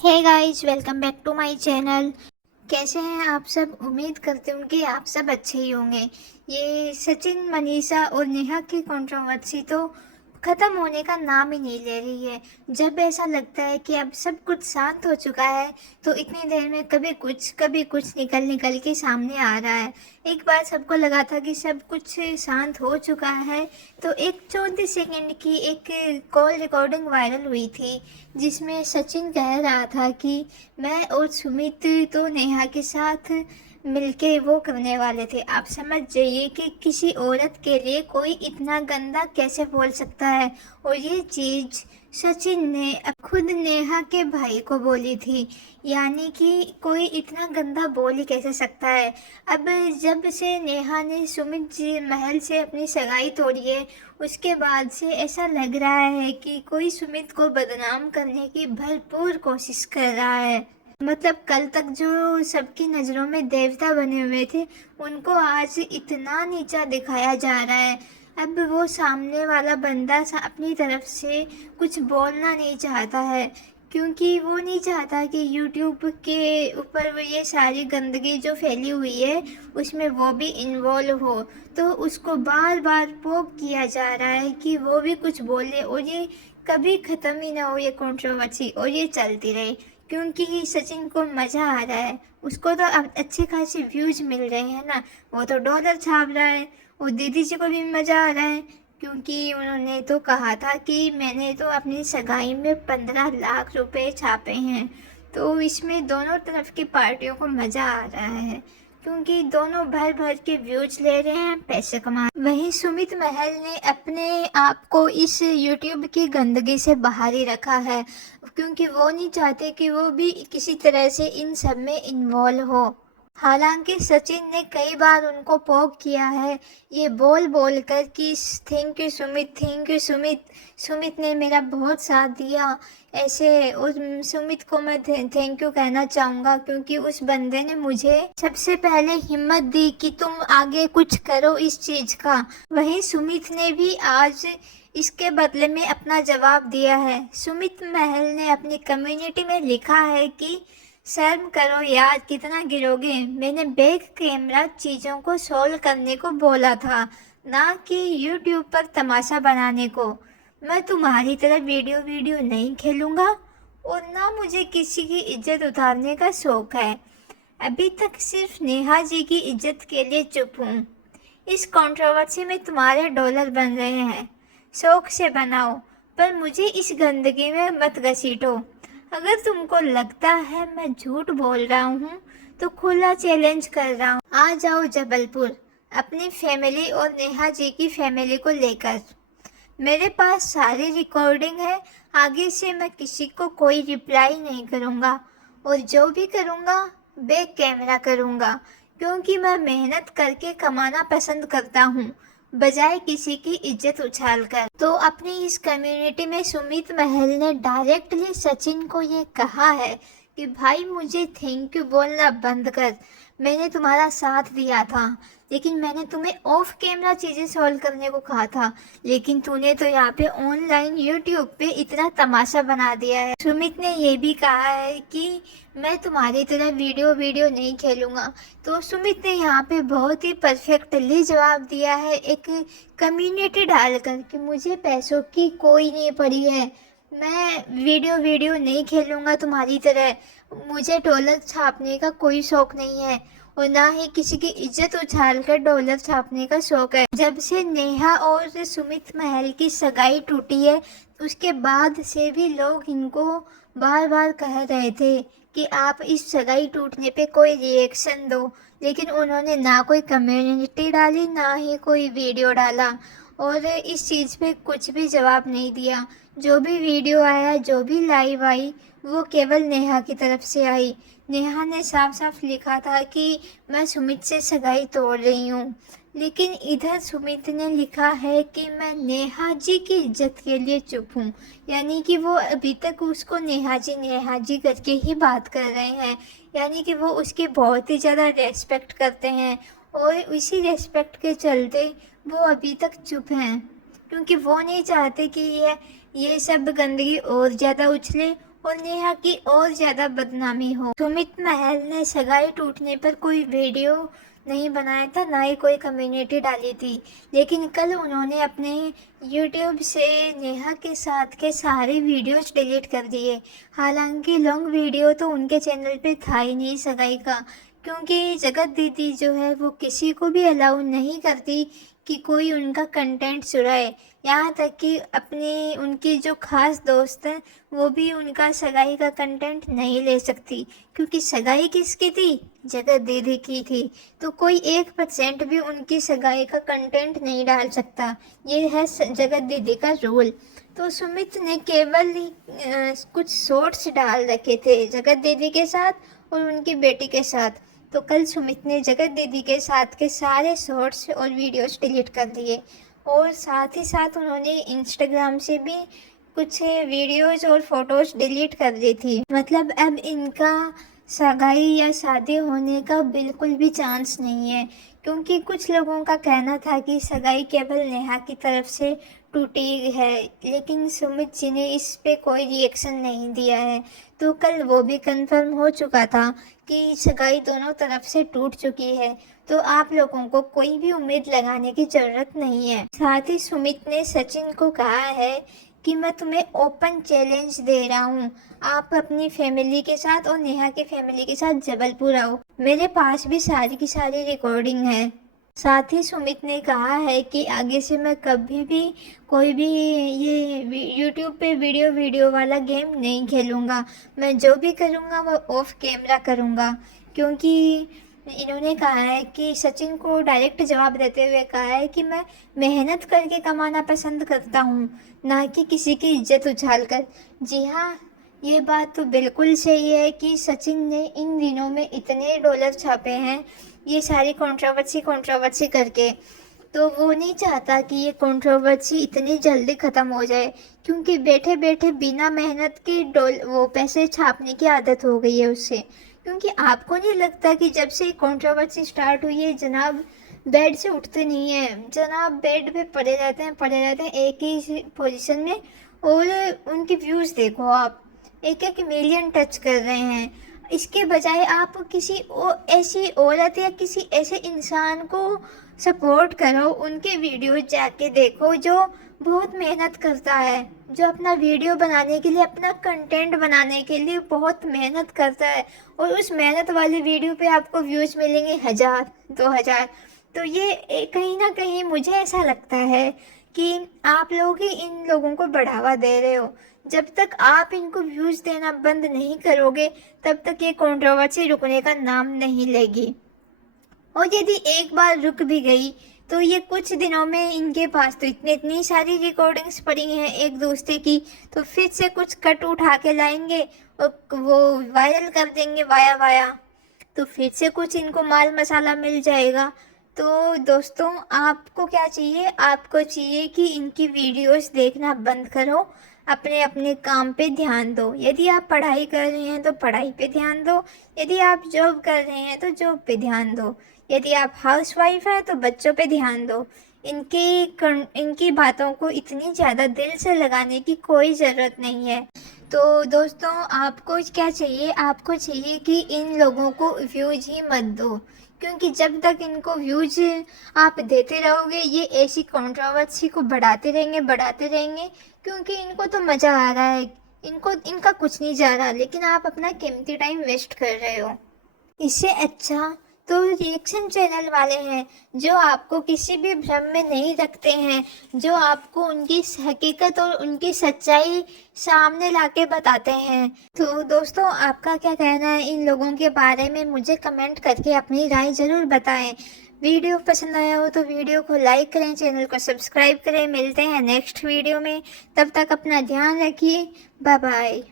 Hey guys, welcome back to my channel. कैसे हैं आप सब? उम्मीद करती हूँ कि आप सब अच्छे ही होंगे। ये सचिन, मनीषा और नेहा की कंट्रोवर्सी तो ख़त्म होने का नाम ही नहीं ले रही है। जब ऐसा लगता है कि अब सब कुछ शांत हो चुका है, तो इतनी देर में कभी कुछ निकल निकल के सामने आ रहा है। एक बार सबको लगा था कि सब कुछ शांत हो चुका है, तो एक 34 सेकंड की एक कॉल रिकॉर्डिंग वायरल हुई थी, जिसमें सचिन कह रहा था कि मैं और सुमित तो नेहा के साथ मिलके वो करने वाले थे। आप समझ जाइए कि किसी औरत के लिए कोई इतना गंदा कैसे बोल सकता है। और ये चीज़ सचिन ने अब खुद नेहा के भाई को बोली थी, यानी कि कोई इतना गंदा बोल ही कैसे सकता है। अब जब से नेहा ने सुमित जी महल से अपनी सगाई तोड़ी है, उसके बाद से ऐसा लग रहा है कि कोई सुमित को बदनाम करने की भरपूर कोशिश कर रहा है। मतलब कल तक जो सबकी नज़रों में देवता बने हुए थे, उनको आज इतना नीचा दिखाया जा रहा है। अब वो सामने वाला बंदा अपनी तरफ से कुछ बोलना नहीं चाहता है, क्योंकि वो नहीं चाहता कि यूट्यूब के ऊपर वो ये सारी गंदगी जो फैली हुई है, उसमें वो भी इन्वॉल्व हो। तो उसको बार बार पोक किया जा रहा है कि वो भी कुछ बोले, और ये कभी ख़त्म ही ना हो ये कंट्रोवर्सी, और ये चलती रहे, क्योंकि सचिन को मज़ा आ रहा है। उसको तो अब अच्छे खासे व्यूज मिल रहे हैं ना, वो तो डॉलर छाप रहा है। और दीदी जी को भी मज़ा आ रहा है, क्योंकि उन्होंने तो कहा था कि मैंने तो अपनी सगाई में 15 लाख रुपए छापे हैं। तो इसमें दोनों तरफ की पार्टियों को मज़ा आ रहा है, क्योंकि दोनों भर भर के व्यूज ले रहे हैं, पैसे कमा। वहीं सुमित महल ने अपने आप को इस यूट्यूब की गंदगी से बाहर ही रखा है, क्योंकि वो नहीं चाहते कि वो भी किसी तरह से इन सब में इन्वॉल्व हो। हालांकि सचिन ने कई बार उनको पोक किया है, ये बोल बोल कर कि thank you Sumit, thank you Sumit, Sumit ने मेरा बहुत साथ दिया। ऐसे उस सुमित को मैं थैंक यू कहना चाहूँगा, क्योंकि उस बंदे ने मुझे सबसे पहले हिम्मत दी कि तुम आगे कुछ करो इस चीज़ का। वहीं सुमित ने भी आज इसके बदले में अपना जवाब दिया है। सुमित महल ने अपनी कम्युनिटी में लिखा है कि शर्म करो यार, कितना गिरोगे। मैंने बैक कैमरा चीज़ों को सॉल्व करने को बोला था, ना कि यूट्यूब पर तमाशा बनाने को। मैं तुम्हारी तरह वीडियो नहीं खेलूँगा, और ना मुझे किसी की इज्जत उतारने का शौक़ है। अभी तक सिर्फ नेहा जी की इज्जत के लिए चुप हूँ। इस कंट्रोवर्सी में तुम्हारे डॉलर बन रहे हैं, शौक से बनाओ, पर मुझे इस गंदगी में मत घसीटो। अगर तुमको लगता है मैं झूठ बोल रहा हूँ, तो खुला चैलेंज कर रहा हूँ, आ जाओ जबलपुर अपनी फैमिली और नेहा जी की फैमिली को लेकर। मेरे पास सारी रिकॉर्डिंग है। आगे से मैं किसी को कोई रिप्लाई नहीं करूँगा, और जो भी करूँगा बैक कैमरा करूँगा, क्योंकि मैं मेहनत करके कमाना पसंद करता हूँ, बजाय किसी की इज्जत उछाल कर। तो अपनी इस कम्युनिटी में सुमित महल ने डायरेक्टली सचिन को ये कहा है कि भाई मुझे थैंक यू बोलना बंद कर। मैंने तुम्हारा साथ दिया था, लेकिन मैंने तुम्हें ऑफ कैमरा चीज़ें सॉल्व करने को कहा था, लेकिन तूने तो यहाँ पे ऑनलाइन यूट्यूब पे इतना तमाशा बना दिया है। सुमित ने ये भी कहा है कि मैं तुम्हारी तरह वीडियो नहीं खेलूँगा। तो सुमित ने यहाँ पे बहुत ही परफेक्टली जवाब दिया है, एक कम्युनिटी डालकर, कि मुझे पैसों की कोई नहीं पड़ी है, मैं वीडियो नहीं खेलूँगा तुम्हारी तरह, मुझे डॉलर छापने का कोई शौक़ नहीं है, और ना ही किसी की इज्जत उछाल कर डॉलर छापने का शौक़ है। जब से नेहा और सुमित महल की सगाई टूटी है, उसके बाद से भी लोग इनको बार बार कह रहे थे कि आप इस सगाई टूटने पे कोई रिएक्शन दो, लेकिन उन्होंने ना कोई कम्युनिटी डाली, ना ही कोई वीडियो डाला, और इस चीज़ पे कुछ भी जवाब नहीं दिया। जो भी वीडियो आया, जो भी लाइव आई, वो केवल नेहा की तरफ से आई। नेहा ने साफ साफ लिखा था कि मैं सुमित से सगाई तोड़ रही हूँ, लेकिन इधर सुमित ने लिखा है कि मैं नेहा जी की इज्जत के लिए चुप हूँ, यानी कि वो अभी तक उसको नेहा जी करके ही बात कर रहे हैं, यानी कि वो उसकी बहुत ही ज़्यादा रेस्पेक्ट करते हैं, और इसी रेस्पेक्ट के चलते वो अभी तक चुप हैं, क्योंकि वो नहीं चाहते कि ये सब गंदगी और ज़्यादा उछले, और नेहा की और ज़्यादा बदनामी हो। सुमित महल ने सगाई टूटने पर कोई वीडियो नहीं बनाया था, ना ही कोई कम्युनिटी डाली थी, लेकिन कल उन्होंने अपने यूट्यूब से नेहा के साथ के सारे वीडियोस डिलीट कर दिए। हालांकि लॉन्ग वीडियो तो उनके चैनल पे था ही नहीं सगाई का, क्योंकि जगत दीदी जो है वो किसी को भी अलाउ नहीं करती कि कोई उनका कंटेंट चुराए। यहाँ तक कि अपनी उनकी जो खास दोस्त हैं वो भी उनका सगाई का कंटेंट नहीं ले सकती, क्योंकि सगाई किसकी थी? जगत दीदी की थी। तो कोई 1% भी उनकी सगाई का कंटेंट नहीं डाल सकता। ये है जगत दीदी का रूल। तो सुमित ने केवल कुछ शॉर्ट्स डाल रखे थे जगत दीदी के साथ और उनकी बेटी के साथ। तो कल सुमित ने जगत दीदी के साथ के सारे शॉर्ट्स और वीडियोस डिलीट कर दिए, और साथ ही साथ उन्होंने इंस्टाग्राम से भी कुछ वीडियोस और फोटोज डिलीट कर दी थी। मतलब अब इनका सगाई या शादी होने का बिल्कुल भी चांस नहीं है, क्योंकि कुछ लोगों का कहना था कि सगाई केवल नेहा की तरफ से टूटी है, लेकिन सुमित जी ने इस पे कोई रिएक्शन नहीं दिया है। तो कल वो भी कंफर्म हो चुका था कि सगाई दोनों तरफ से टूट चुकी है, तो आप लोगों को कोई भी उम्मीद लगाने की ज़रूरत नहीं है। साथ ही सुमित ने सचिन को कहा है कि मैं तुम्हें ओपन चैलेंज दे रहा हूँ, आप अपनी फैमिली के साथ और नेहा की फैमिली के साथ जबलपुर आओ, मेरे पास भी सारी की सारी रिकॉर्डिंग है। साथ ही सुमित ने कहा है कि आगे से मैं कभी भी कोई भी ये यूट्यूब पे वीडियो वाला गेम नहीं खेलूँगा, मैं जो भी करूँगा वो ऑफ कैमरा करूँगा। क्योंकि इन्होंने कहा है कि सचिन को डायरेक्ट जवाब देते हुए कहा है कि मैं मेहनत करके कमाना पसंद करता हूँ, ना कि किसी की इज्जत उछाल कर। जी हाँ, ये बात तो बिल्कुल सही है कि सचिन ने इन दिनों में इतने डॉलर छापे हैं ये सारी कंट्रोवर्सी करके। तो वो नहीं चाहता कि ये कंट्रोवर्सी इतनी जल्दी ख़त्म हो जाए, क्योंकि बैठे बैठे बिना मेहनत के वो पैसे छापने की आदत हो गई है उससे। क्योंकि आपको नहीं लगता कि जब से कंट्रोवर्सी स्टार्ट हुई है जनाब, बेड से उठते नहीं हैं जनाब, बेड पे पड़े रहते हैं एक ही पोजीशन में, और उनके व्यूज़ देखो आप, 1-1 मिलियन टच कर रहे हैं। इसके बजाय आप किसी ऐसी औरत या किसी ऐसे इंसान को सपोर्ट करो, उनके वीडियो जाके देखो जो बहुत मेहनत करता है, जो अपना वीडियो बनाने के लिए, अपना कंटेंट बनाने के लिए बहुत मेहनत करता है, और उस मेहनत वाली वीडियो पे आपको व्यूज़ मिलेंगे 1000-2000। तो ये कहीं ना कहीं मुझे ऐसा लगता है कि आप लोग ही इन लोगों को बढ़ावा दे रहे हो। जब तक आप इनको व्यूज़ देना बंद नहीं करोगे तब तक ये कंट्रोवर्सी रुकने का नाम नहीं लेगी। और यदि एक बार रुक भी गई तो ये कुछ दिनों में इनके पास तो इतनी सारी रिकॉर्डिंग्स पड़ी हैं एक दूसरे की, तो फिर से कुछ कट उठा के लाएंगे और वो वायरल कर देंगे वाया, तो फिर से कुछ इनको माल मसाला मिल जाएगा। तो दोस्तों, आपको क्या चाहिए? आपको चाहिए कि इनकी वीडियोस देखना बंद करो, अपने अपने काम पे ध्यान दो। यदि आप पढ़ाई कर रहे हैं तो पढ़ाई पे ध्यान दो, यदि आप जॉब कर रहे हैं तो जॉब पे ध्यान दो, यदि आप हाउसवाइफ हैं तो बच्चों पे ध्यान दो। इनकी बातों को इतनी ज़्यादा दिल से लगाने की कोई ज़रूरत नहीं है। तो दोस्तों, आपको क्या चाहिए? आपको चाहिए कि इन लोगों को व्यूज ही मत दो, क्योंकि जब तक इनको व्यूज आप देते रहोगे ये ऐसी कंट्रोवर्सी को बढ़ाते रहेंगे, क्योंकि इनको तो मज़ा आ रहा है, इनका कुछ नहीं जा रहा, लेकिन आप अपना कीमती टाइम वेस्ट कर रहे हो। इससे अच्छा तो रिएक्शन चैनल वाले हैं जो आपको किसी भी भ्रम में नहीं रखते हैं, जो आपको उनकी हकीकत और उनकी सच्चाई सामने लाके बताते हैं। तो दोस्तों, आपका क्या कहना है इन लोगों के बारे में? मुझे कमेंट करके अपनी राय ज़रूर बताएं। वीडियो पसंद आया हो तो वीडियो को लाइक करें, चैनल को सब्सक्राइब करें। मिलते हैं नेक्स्ट वीडियो में, तब तक अपना ध्यान रखिए। Bye bye.